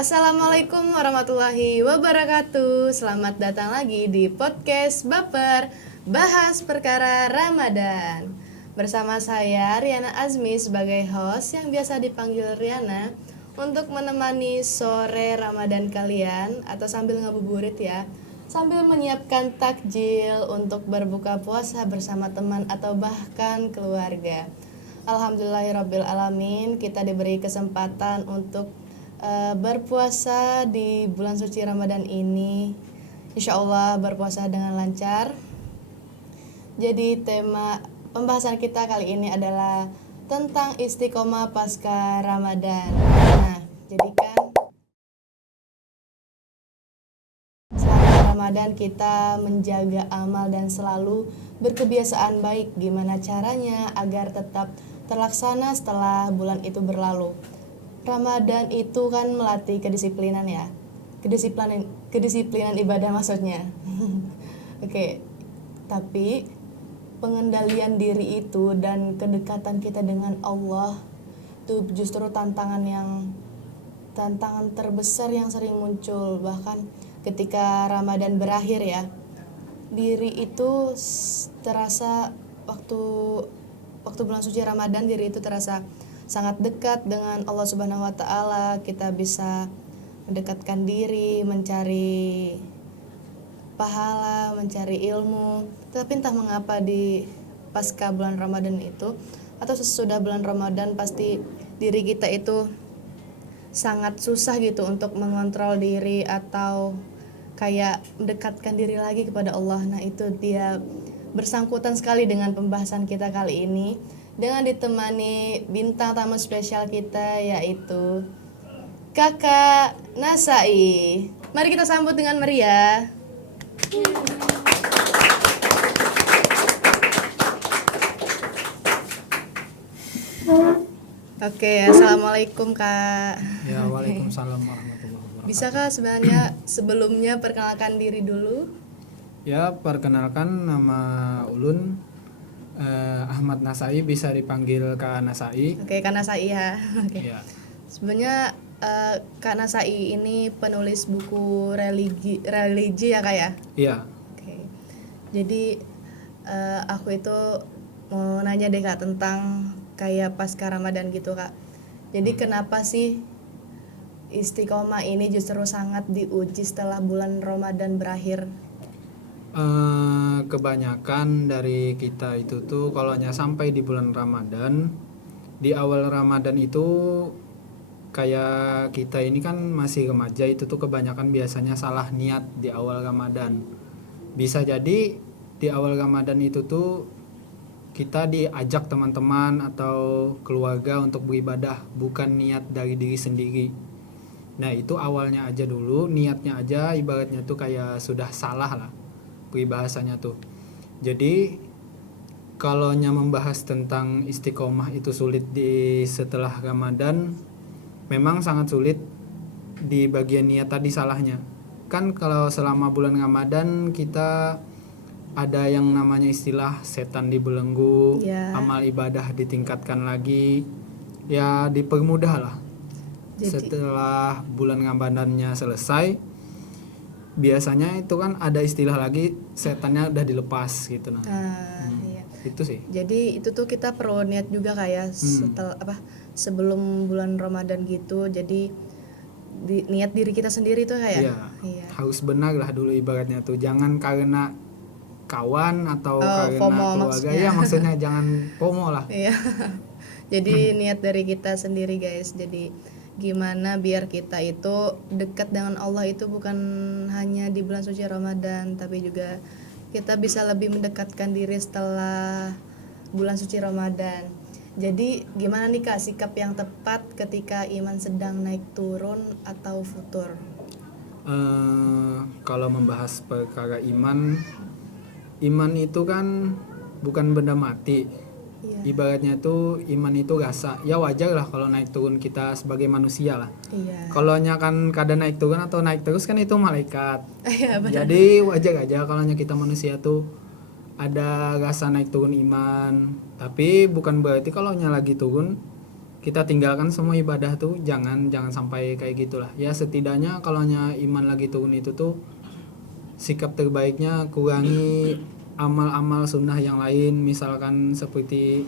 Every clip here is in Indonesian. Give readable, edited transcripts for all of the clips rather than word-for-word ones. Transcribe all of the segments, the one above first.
Assalamualaikum warahmatullahi wabarakatuh. Selamat datang lagi di podcast Baper, bahas perkara Ramadan. Bersama saya Riana Azmi sebagai host yang biasa dipanggil Riana untuk menemani sore Ramadan kalian atau sambil ngabuburit ya. Sambil menyiapkan takjil untuk berbuka puasa bersama teman atau bahkan keluarga. Alhamdulillahirabbil alamin, kita diberi kesempatan untuk berpuasa di bulan suci Ramadan ini. Insya Allah berpuasa dengan lancar. Jadi tema pembahasan kita kali ini adalah tentang istiqomah pasca Ramadan. Nah, jadi kan selama Ramadan kita menjaga amal dan selalu berkebiasaan baik. Gimana caranya agar tetap terlaksana setelah bulan itu berlalu? Ramadan itu kan melatih kedisiplinan ya. Kedisiplinan ibadah maksudnya. Oke. Tapi pengendalian diri itu dan kedekatan kita dengan Allah itu justru tantangan terbesar yang sering muncul bahkan ketika Ramadan berakhir ya. Diri itu terasa waktu bulan suci Ramadan, diri itu terasa sangat dekat dengan Allah Subhanahu wa taala. Kita bisa mendekatkan diri, mencari pahala, mencari ilmu. Tapi entah mengapa di pasca bulan Ramadan itu atau sesudah bulan Ramadan pasti diri kita itu sangat susah gitu untuk mengontrol diri atau kayak mendekatkan diri lagi kepada Allah. Nah, itu dia bersangkutan sekali dengan pembahasan kita kali ini, dengan ditemani bintang tamu spesial kita yaitu Kakak Nasai. Mari kita sambut dengan meriah. Oke, assalamualaikum Kak. Ya, waalaikumsalam warahmatullahi wabarakatuh. Bisa Kak sebenarnya sebelumnya perkenalkan diri dulu? Ya, perkenalkan nama Ulun Ahmad Nasai, bisa dipanggil Kak Nasai. Oke, Kak Nasai ya. Oke. Ya. Sebenarnya Kak Nasai ini penulis buku religi ya Kak ya? Iya. Oke. Jadi aku itu mau nanya deh Kak tentang kayak pasca Ramadan gitu Kak. Jadi kenapa sih istiqomah ini justru sangat diuji setelah bulan Ramadan berakhir? Kebanyakan dari kita itu tuh kalau sampai di bulan Ramadan, di awal Ramadan itu kayak kita ini kan masih remaja, itu tuh kebanyakan biasanya salah niat di awal Ramadan. Bisa jadi di awal Ramadan itu tuh kita diajak teman-teman atau keluarga untuk beribadah, bukan niat dari diri sendiri. Nah, itu awalnya aja dulu, niatnya aja ibaratnya tuh kayak sudah salah lah peribahasanya tuh. Jadi kalau membahas tentang istiqomah itu sulit di setelah Ramadan, memang sangat sulit di bagian niat tadi salahnya. Kan kalau selama bulan Ramadan kita ada yang namanya istilah setan dibelenggu, Ya. amal ibadah ditingkatkan lagi, ya dipermudah lah. Setelah bulan Ramadannya selesai, biasanya itu kan ada istilah lagi, setannya udah dilepas gitu. Iya. Itu sih. Jadi itu tuh kita perlu niat juga kayak sebelum bulan Ramadan gitu. Jadi niat diri kita sendiri tuh kayak. Iya. Harus benar lah dulu ibaratnya tuh. Jangan karena kawan atau karena FOMO keluarga maksudnya. ya, maksudnya jangan FOMO lah. Iya. Jadi niat dari kita sendiri guys. Jadi gimana biar kita itu dekat dengan Allah itu bukan hanya di bulan suci Ramadan, tapi juga kita bisa lebih mendekatkan diri setelah bulan suci Ramadan. Jadi gimana nih Kak sikap yang tepat ketika iman sedang naik turun atau futur? Kalau membahas perkara iman itu kan bukan benda mati. Iya. Ibaratnya tuh iman itu rasa. Ya wajar lah kalau naik turun kita sebagai manusia lah. Iya. Kalau kan kadang naik turun atau naik terus kan itu malaikat. Iya, benar. Jadi wajar aja kalau kita manusia tuh ada rasa naik turun iman. Tapi bukan berarti kalau lagi turun kita tinggalkan semua ibadah tuh, jangan sampai kayak gitulah ya. Setidaknya kalau iman lagi turun itu tuh sikap terbaiknya kurangi amal-amal sunnah yang lain, misalkan seperti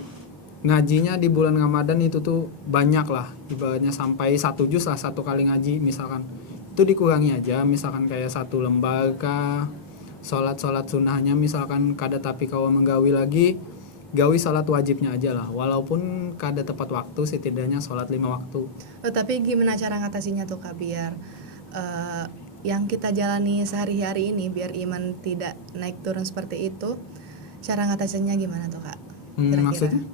ngajinya di bulan Ramadan itu tuh banyak lah, ibaratnya sampai 1 juz lah satu kali ngaji misalkan, itu dikurangi aja, misalkan kayak 1 lembar kah. Sholat sunnahnya misalkan kada tapi kau menggawi lagi, gawi sholat wajibnya aja lah, walaupun kada tepat waktu, setidaknya sholat 5 waktu. Tapi gimana cara ngatasinya tuh Kak, biar yang kita jalani sehari-hari ini biar iman tidak naik turun seperti itu, cara ngatasinnya gimana tuh Kak? Kira-kira Maksudnya?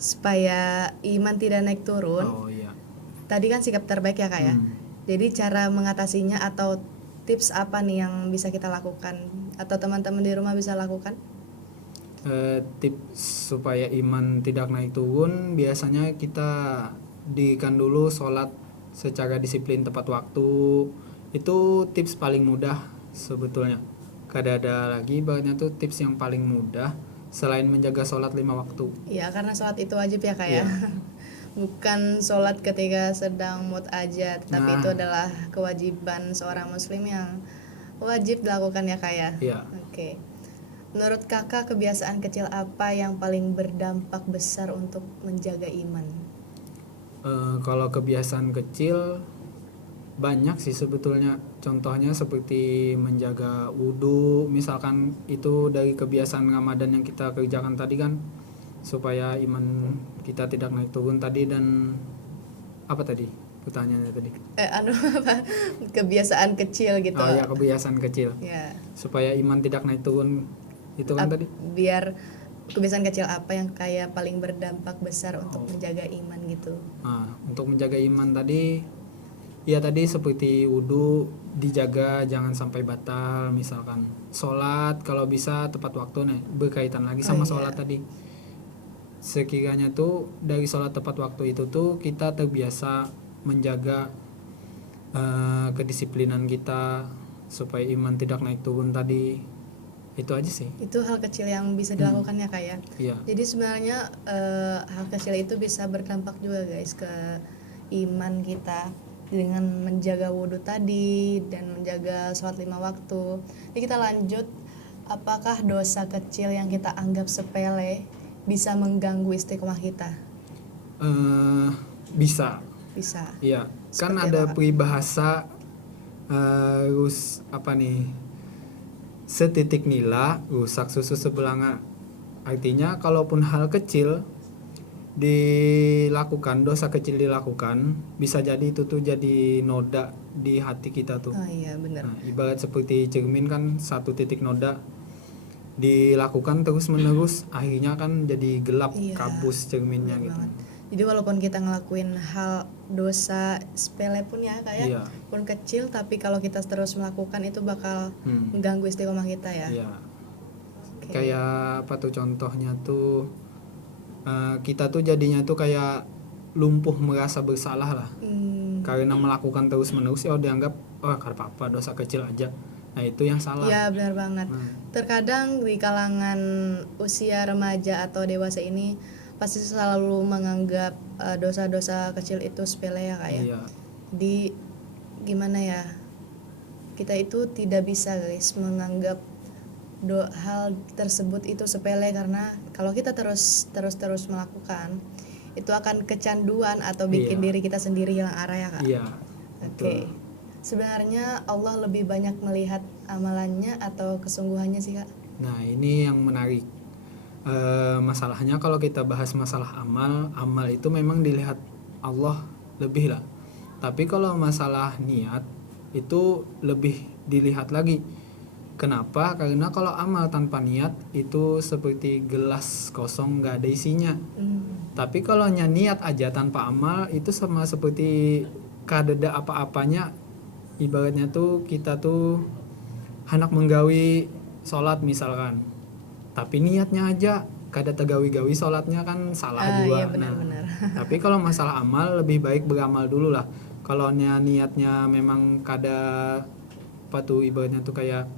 Supaya iman tidak naik turun. Oh iya. Tadi kan sikap terbaik ya Kak ya. Jadi cara mengatasinya atau tips apa nih yang bisa kita lakukan atau teman-teman di rumah bisa lakukan? Tips supaya iman tidak naik turun, biasanya kita diikan dulu sholat secara disiplin tepat waktu. Itu tips paling mudah sebetulnya. Kada ada lagi ibaratnya tuh tips yang paling mudah selain menjaga sholat 5 waktu. Iya, karena sholat itu wajib ya Kak ya. Iya. Bukan sholat ketika sedang mood aja, tetapi Nah. itu adalah kewajiban seorang muslim yang wajib dilakukan ya Kak ya. Iya. Oke. Menurut Kakak, kebiasaan kecil apa yang paling berdampak besar untuk menjaga iman? Kalau kebiasaan kecil banyak sih sebetulnya. Contohnya seperti menjaga wudhu, misalkan itu dari kebiasaan Ramadan yang kita kerjakan tadi kan, supaya iman kita tidak naik turun tadi. Dan apa tadi pertanyaannya tadi? Apa? Kebiasaan kecil gitu. Oh ya, kebiasaan kecil Ya. supaya iman tidak naik turun itu kan tadi. Biar kebiasaan kecil apa yang kayak paling berdampak besar untuk menjaga iman gitu. Nah, untuk menjaga iman tadi, ya tadi seperti wudhu dijaga jangan sampai batal, misalkan sholat kalau bisa tepat waktu nih, berkaitan lagi sama sholat tadi. Sekiranya tuh dari sholat tepat waktu itu tuh kita terbiasa menjaga kedisiplinan kita supaya iman tidak naik turun tadi. Itu aja sih. Itu hal kecil yang bisa dilakukan ya Kak ya. Iya. Jadi sebenarnya hal kecil itu bisa berdampak juga guys ke iman kita dengan menjaga wudhu tadi dan menjaga sholat 5 waktu. Jadi kita lanjut, apakah dosa kecil yang kita anggap sepele bisa mengganggu istiqomah kita? Bisa. Bisa. Iya. Kan Seperti ada apa, Kak? peribahasa setitik nila rusak susu sebelanga. Artinya kalaupun hal kecil dilakukan, dosa kecil dilakukan, bisa jadi itu tuh jadi noda di hati kita tuh. Oh iya benar. Nah, ibarat seperti cermin kan, satu titik noda dilakukan terus menerus, akhirnya kan jadi gelap, Iya, kabus cerminnya benar gitu. banget. Jadi walaupun kita ngelakuin hal dosa sepele pun ya kayak Iya. pun kecil, tapi kalau kita terus melakukan itu bakal mengganggu istiqomah kita ya. Iya. Oke. Kayak apa tuh contohnya tuh, kita tuh jadinya tuh kayak lumpuh merasa bersalah lah, karena melakukan terus menerus ya dianggap kada apa-apa, dosa kecil aja. Nah itu yang salah. Iya benar banget. Terkadang di kalangan usia remaja atau dewasa ini pasti selalu menganggap dosa-dosa kecil itu sepele ya Kak ya. Iya. Jadi gimana ya, kita itu tidak bisa guys menganggap hal tersebut itu sepele, karena kalau kita terus melakukan itu akan kecanduan atau bikin Iya. diri kita sendiri hilang arah ya Kak. Iya. Oke. Sebenarnya Allah lebih banyak melihat amalannya atau kesungguhannya sih Kak? Nah ini yang menarik. Masalahnya kalau kita bahas masalah amal itu memang dilihat Allah lebih lah. Tapi kalau masalah niat itu lebih dilihat lagi. Kenapa? Karena kalau amal tanpa niat itu seperti gelas kosong gak ada isinya. Tapi kalau niat aja tanpa amal itu sama seperti kadeda apa-apanya. Ibaratnya tuh kita tuh hendak menggawi sholat misalkan, tapi niatnya aja kada tegawi-gawi sholatnya kan salah juga. Iya benar-benar. Tapi kalau masalah amal lebih baik beramal dulu lah. Kalau niatnya memang kada apa tuh ibaratnya tuh kayak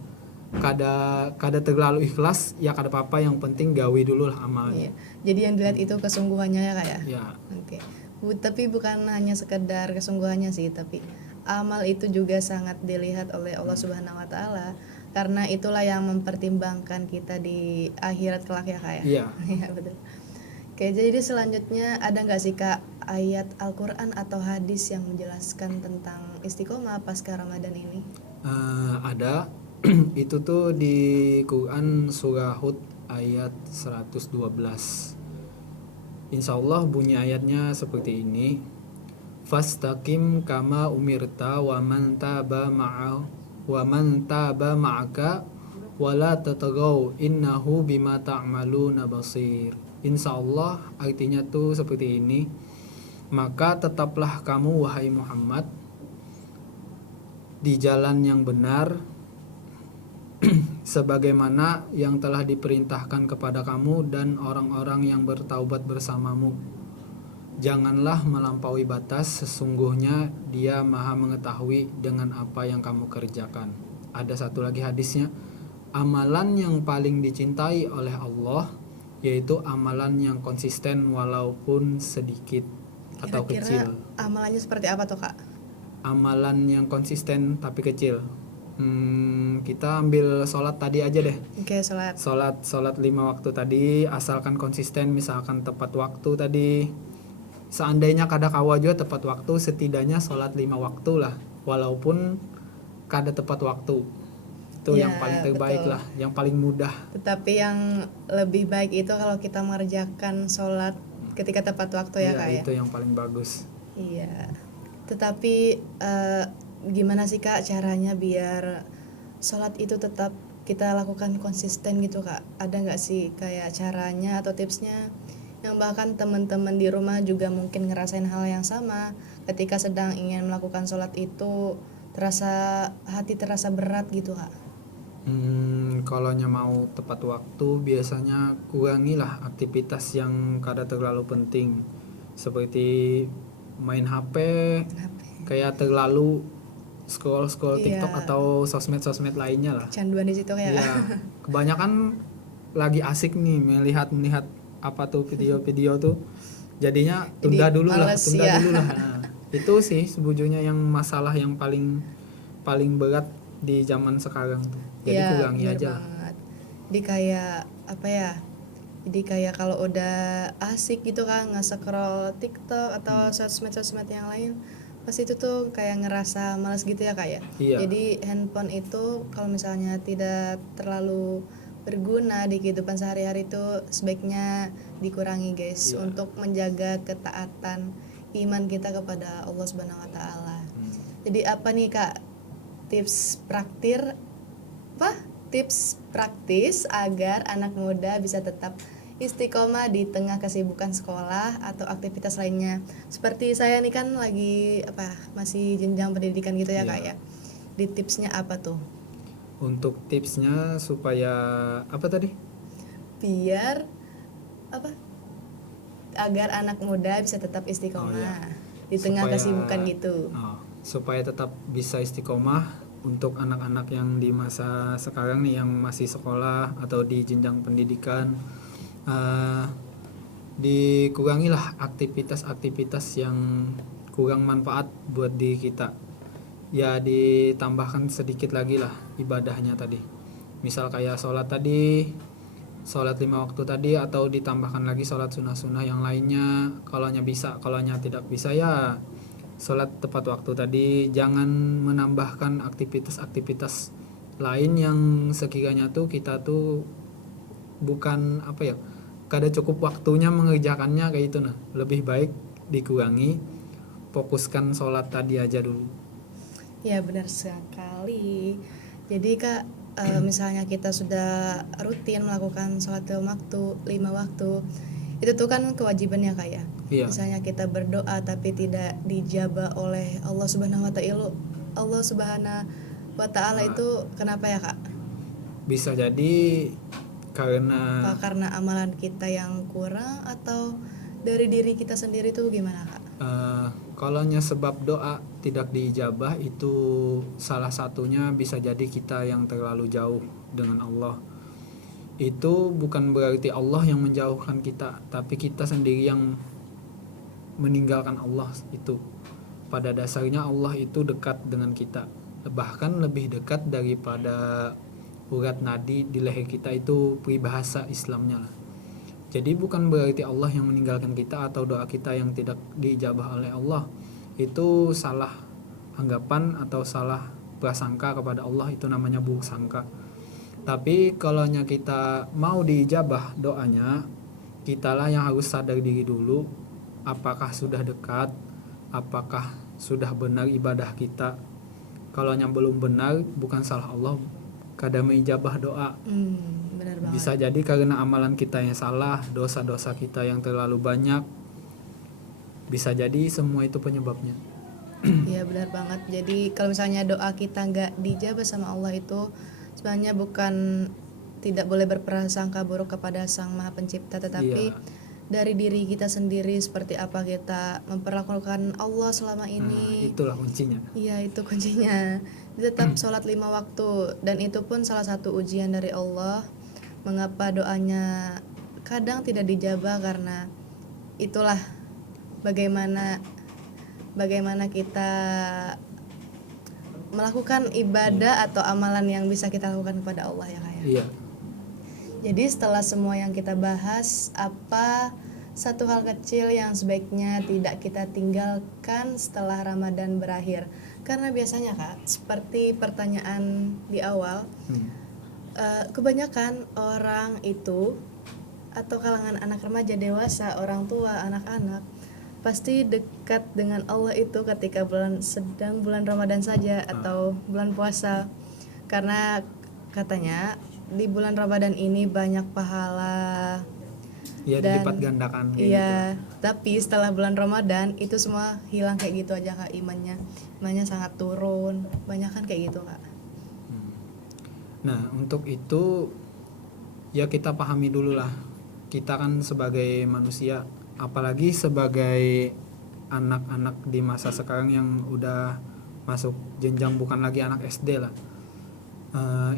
kada terlalu ikhlas ya kada apa-apa, yang penting gawi dulu lah amalnya. Iya. Jadi yang dilihat itu kesungguhannya ya Kak ya? Ya. Oke. Tapi bukan hanya sekedar kesungguhannya sih, tapi amal itu juga sangat dilihat oleh Allah Subhanahu wa taala, karena itulah yang mempertimbangkan kita di akhirat kelak ya Kak ya. Iya. Iya betul. Oke, jadi selanjutnya ada nggak sih Kak ayat Al-Quran atau hadis yang menjelaskan tentang istiqomah pasca Ramadan ini? Ada. Itu tuh di Quran surah Hud ayat 112. Insya Allah bunyi ayatnya seperti ini. Fastaqim kama umirta wa man taba ma'aka wa la tatagaw innahu bima ta'maluna basir. Insya Allah artinya tuh seperti ini. Maka tetaplah kamu wahai Muhammad di jalan yang benar sebagaimana yang telah diperintahkan kepada kamu dan orang-orang yang bertaubat bersamamu. Janganlah melampaui batas, sesungguhnya Dia Maha mengetahui dengan apa yang kamu kerjakan. Ada satu lagi hadisnya, amalan yang paling dicintai oleh Allah yaitu amalan yang konsisten walaupun sedikit atau Kira-kira kecil. amalannya seperti apa tuh Kak? Amalan yang konsisten tapi kecil. Kita ambil sholat tadi aja deh. Oke, sholat. Sholat 5 waktu tadi, asalkan konsisten, misalkan tepat waktu tadi. Seandainya kada kawa juga tepat waktu, setidaknya sholat 5 waktu lah, walaupun kada tepat waktu. Itu Ya, yang paling terbaik betul. lah, yang paling mudah. Tetapi yang lebih baik itu kalau kita mengerjakan sholat ketika tepat waktu ya Iya, Kak ya? itu yang paling bagus. Iya. Tetapi gimana sih Kak caranya biar sholat itu tetap kita lakukan konsisten gitu Kak? Ada nggak sih kayak caranya atau tipsnya yang bahkan teman-teman di rumah juga mungkin ngerasain hal yang sama ketika sedang ingin melakukan sholat itu hati terasa berat gitu Kak? Kalau mau tepat waktu, biasanya kurangilah aktivitas yang kada terlalu penting, seperti main HP, kayak terlalu scroll Iya. TikTok atau sosmed lainnya lah. Canduan di situ kayak Ya, kebanyakan lagi asik nih melihat apa tuh video-video tuh, jadinya tunda Jadi dulu lah. males, ya. Nah, itu sih sebujurnya yang masalah yang paling berat di zaman sekarang tuh. Jadi Iya, kurangi bener aja. banget. Jadi kayak apa ya? Jadi kayak kalau udah asik gitu kan nge-scroll TikTok atau sosmed yang lain, pas itu tuh kayak ngerasa malas gitu ya Kak ya. Iya. Jadi handphone itu kalau misalnya tidak terlalu berguna di kehidupan sehari-hari itu sebaiknya dikurangi guys, Iya. untuk menjaga ketaatan iman kita kepada Allah Subhanahu wa taala. Jadi apa nih Kak tips praktis agar anak muda bisa tetap istiqomah di tengah kesibukan sekolah atau aktivitas lainnya? Seperti saya nih kan lagi masih jenjang pendidikan gitu ya Iya. Kak ya. Di tipsnya apa tuh? Untuk tipsnya supaya apa tadi? Biar agar anak muda bisa tetap istiqomah Oh, iya. di tengah Supaya- kesibukan gitu. Supaya tetap bisa istiqomah untuk anak-anak yang di masa sekarang nih, yang masih sekolah atau di jenjang pendidikan, dikurangilah aktivitas-aktivitas yang kurang manfaat buat diri kita. Ya ditambahkan sedikit lagi lah ibadahnya tadi. Misal kayak sholat 5 waktu tadi, atau ditambahkan lagi sholat sunnah-sunnah yang lainnya. Kalaunya bisa, kalaunya tidak bisa ya sholat tepat waktu tadi. Jangan menambahkan aktivitas-aktivitas lain yang sekiranya tuh kita tuh bukan kada cukup waktunya mengerjakannya kayak itu. Nah, lebih baik dikurangi, fokuskan sholat tadi aja dulu. Ya benar sekali. Jadi Kak, misalnya kita sudah rutin melakukan sholat 5 waktu, itu tuh kan kewajibannya Kak ya. Iya. Misalnya kita berdoa tapi tidak dijabah oleh Allah Subhanahu wa taala itu kenapa ya Kak? Bisa jadi karena Apa karena amalan kita yang kurang atau dari diri kita sendiri tuh gimana Kak? kalaunya sebab doa tidak diijabah, itu salah satunya bisa jadi kita yang terlalu jauh dengan Allah. Itu bukan berarti Allah yang menjauhkan kita, tapi kita sendiri yang meninggalkan Allah itu. Pada dasarnya Allah itu dekat dengan kita, bahkan lebih dekat daripada urat nadi di leher kita, itu peribahasa Islamnya lah. Jadi bukan berarti Allah yang meninggalkan kita atau doa kita yang tidak diijabah oleh Allah. Itu salah anggapan atau salah prasangka kepada Allah, itu namanya buruk sangka. Tapi kalau kita mau diijabah doanya, kitalah yang harus sadar diri dulu, apakah sudah dekat, apakah sudah benar ibadah kita. Kalau yang belum benar, bukan salah Allah, kada meijabah doa. Benar banget. Bisa jadi karena amalan kita yang salah, dosa-dosa kita yang terlalu banyak. Bisa jadi semua itu penyebabnya. Iya benar banget. Jadi kalau misalnya doa kita nggak dijabah sama Allah itu sebenarnya bukan tidak boleh berprasangka buruk kepada Sang Maha Pencipta, tetapi dari diri kita sendiri, seperti apa kita memperlakukan Allah selama ini. Itulah kuncinya. Iya, itu kuncinya. Tetap sholat 5 waktu, dan itu pun salah satu ujian dari Allah. Mengapa doanya kadang tidak dijabah, karena itulah bagaimana kita melakukan ibadah atau amalan yang bisa kita lakukan kepada Allah ya Kak ya. Iya. Jadi setelah semua yang kita bahas, apa satu hal kecil yang sebaiknya tidak kita tinggalkan setelah Ramadan berakhir? Karena biasanya Kak, seperti pertanyaan di awal, kebanyakan orang itu atau kalangan anak remaja, dewasa, orang tua, anak-anak pasti dekat dengan Allah itu ketika sedang bulan Ramadan saja atau bulan puasa. Karena katanya di bulan Ramadan ini banyak pahala. Iya, dilipat gandakan gitu. Tapi setelah bulan Ramadan itu semua hilang kayak gitu aja Kak, imannya sangat turun. Banyak kan kayak gitu Kak. Nah, untuk itu ya kita pahami dulu lah. Kita kan sebagai manusia, apalagi sebagai anak-anak di masa sekarang yang udah masuk jenjang bukan lagi anak SD lah.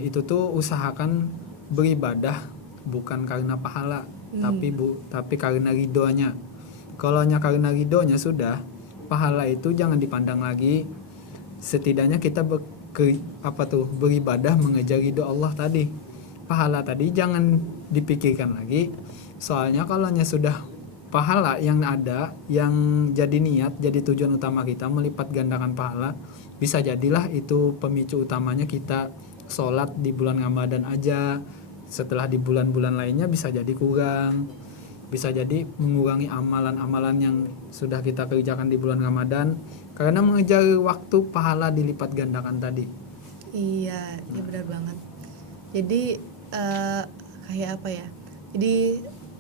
Itu tuh usahakan beribadah bukan karena pahala, tapi karena ridhonya. Kalau karena ridhonya sudah, pahala itu jangan dipandang lagi. Setidaknya kita beribadah mengejar ridho Allah tadi. Pahala tadi jangan dipikirkan lagi. Soalnya kalau sudah pahala yang ada, yang jadi niat, jadi tujuan utama kita melipat gandakan pahala, bisa jadilah itu pemicu utamanya kita sholat di bulan Ramadan aja. Setelah di bulan-bulan lainnya bisa jadi kurang, bisa jadi mengurangi amalan-amalan yang sudah kita kerjakan di bulan Ramadan karena mengejar waktu pahala dilipat gandakan tadi. Iya, benar banget. Jadi kayak apa ya? Jadi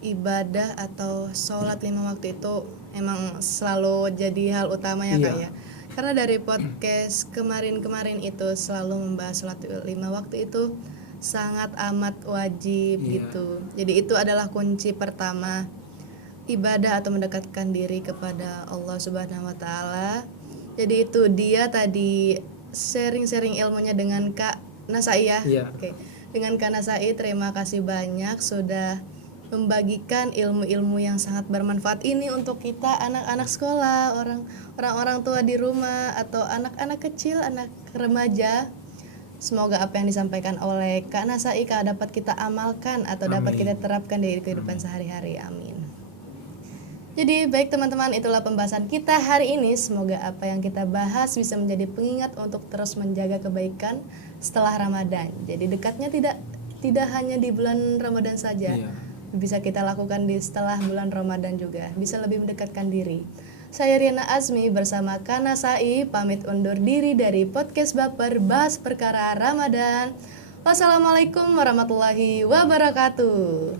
ibadah atau sholat 5 waktu itu emang selalu jadi hal utama ya Kak ya. Karena dari podcast kemarin itu selalu membahas sholat 5 waktu itu sangat amat wajib gitu. Jadi itu adalah kunci pertama ibadah atau mendekatkan diri kepada Allah Subhanahu wa taala. Jadi itu dia tadi sharing ilmunya dengan Kak Nasai ya. Oke. Dengan Kak Nasai, terima kasih banyak sudah membagikan ilmu-ilmu yang sangat bermanfaat ini untuk kita anak-anak sekolah, orang-orang tua di rumah atau anak-anak kecil, anak remaja. Semoga apa yang disampaikan oleh Kak Nasai dapat kita amalkan atau dapat kita terapkan di kehidupan sehari-hari. Amin. Jadi baik teman-teman, itulah pembahasan kita hari ini. Semoga apa yang kita bahas bisa menjadi pengingat untuk terus menjaga kebaikan setelah Ramadan. Jadi dekatnya tidak hanya di bulan Ramadan saja. Bisa kita lakukan di setelah bulan Ramadan juga. Bisa lebih mendekatkan diri. Saya Riana Azmi bersama Kak Nasai pamit undur diri dari podcast Baper Bahas Perkara Ramadan. Wassalamualaikum warahmatullahi wabarakatuh.